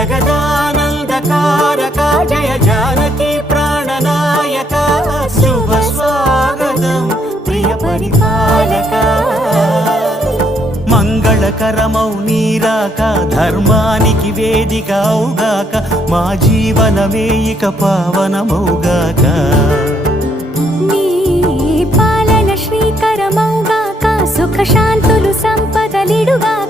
జగదానందకారక జయ జానకి ప్రాణనాయక శుభ స్వాగతం ప్రియ పరిపాలక మంగళకరమౌ నీరాక ధర్మానికి వేదిక అవుగాక మా జీవనమే ఇక పావనమౌగాక నీ పాలన శ్రీకరమౌగాక సుఖ శాంతులు సంపదలిడుగా